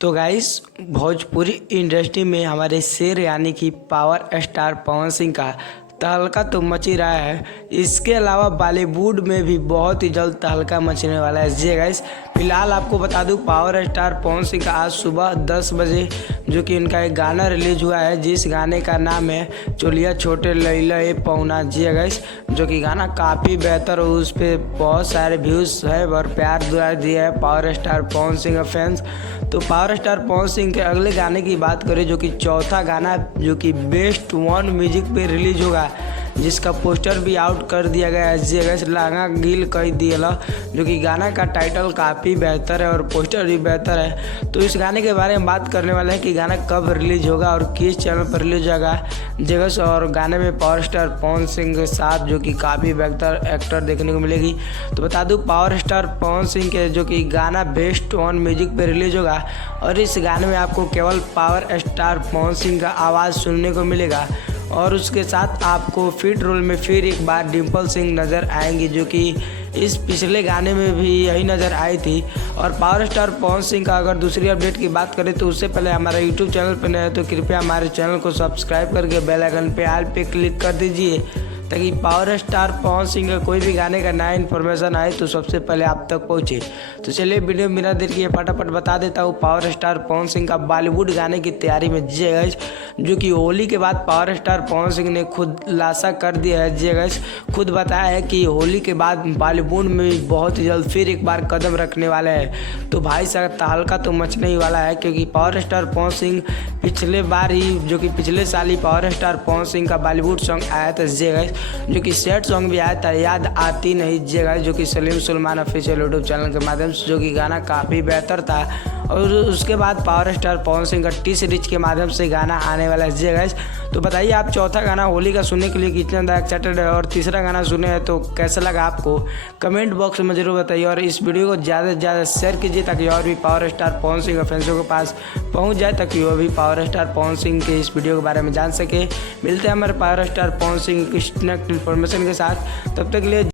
तो guys, Bhojpuri industry में हमारे शेर यानी कि पावर स्टार पवन सिंह का तहलका तो मच ही रहा है। इसके अलावा बॉलीवुड में भी बहुत ही जल्द तहलका मचने वाला है। जी गाइस, फिलहाल आपको बता दूं, पावर स्टार पवन सिंह का आज सुबह 10 बजे जो कि इनका एक गाना रिलीज हुआ है, जिस गाने का नाम है चोलिया छोटे लैला ए पौना। जी गाइस, जो कि गाना काफ़ी बेहतर और उस पर बहुत सारे व्यूज़ है और प्यार दुआ दिया है पावर स्टार पवन सिंह का फैंस। तो पावर स्टार पवन सिंह के अगले गाने की बात करें, जो कि चौथा गाना जो कि बेस्ट वन म्यूजिक पे रिलीज होगा, जिसका पोस्टर भी आउट कर दिया गया है। जगह लांगा गिल कर दिया, जो कि गाना का टाइटल काफ़ी बेहतर है और पोस्टर भी बेहतर है। तो इस गाने के बारे में बात करने वाले हैं कि गाना कब रिलीज होगा और किस चैनल पर रिलीज होगा। जगह और गाने में पावर स्टार पवन सिंह के साथ जो कि काफ़ी बेहतर एक्टर देखने को मिलेगी। तो बता दूं, पावर स्टार पवन सिंह के जो कि गाना बेस्ट वन म्यूजिक पे रिलीज होगा और इस गाने में आपको केवल पावर स्टार पवन सिंह का आवाज़ सुनने को मिलेगा और उसके साथ आपको फीड रोल में फिर एक बार डिम्पल सिंह नज़र आएंगी, जो कि इस पिछले गाने में भी यही नज़र आई थी। और पावर स्टार पवन सिंह का अगर दूसरी अपडेट की बात करें तो उससे पहले हमारा यूट्यूब चैनल पर नए हैं तो कृपया हमारे चैनल को सब्सक्राइब करके बेल आइकन पे ऑल पे क्लिक कर दीजिए, ताकि पावर स्टार पवन सिंह का कोई भी गाने का नया इन्फॉर्मेशन आए तो सबसे पहले आप तक पहुँचे। तो चलिए वीडियो बिना देर किए फटाफट बता देता हूँ पावर स्टार पवन सिंह का बॉलीवुड गाने की तैयारी में। जी गाइस, जो कि होली के बाद पावर स्टार पवन सिंह ने खुद खुलासा कर दिया है। जी गाइस, खुद बताया है कि होली के बाद बॉलीवुड में बहुत जल्द फिर एक बार कदम रखने वाले हैं। तो भाई साहब, तहलका तो मचने ही वाला है, क्योंकि पावर स्टार पवन सिंह पिछले बार ही जो कि पिछले साल ही पावर स्टार पवन सिंह का बॉलीवुड सॉन्ग आया था। जी गाइस, जो कि सैड सॉन्ग भी आया था, याद आती नहीं। जी गाइस, जो कि Salim Sulaiman official YouTube channel के माध्यम से जो कि गाना काफ़ी बेहतर था। और उसके बाद पावर स्टार पवन सिंह का टी सीरीज के माध्यम से गाना आने वाला है। जी गाइस, तो बताइए आप चौथा गाना होली का सुनने के लिए कितना ज़्यादा एक्साइटेड है और तीसरा गाना सुने हैं तो कैसा लगा आपको, कमेंट बॉक्स में जरूर बताइए। और इस वीडियो को ज़्यादा से ज़्यादा शेयर कीजिए, ताकि और भी पावर स्टार पवन सिंह के फैंसों के पास पहुंच जाए, ताकि वो भी पावर स्टार पवन सिंह के इस वीडियो के बारे में जान सके। मिलते हैं हमारे पावर स्टार पवन सिंह की नेक्स्ट इन्फॉर्मेशन के साथ, तब तक के लिए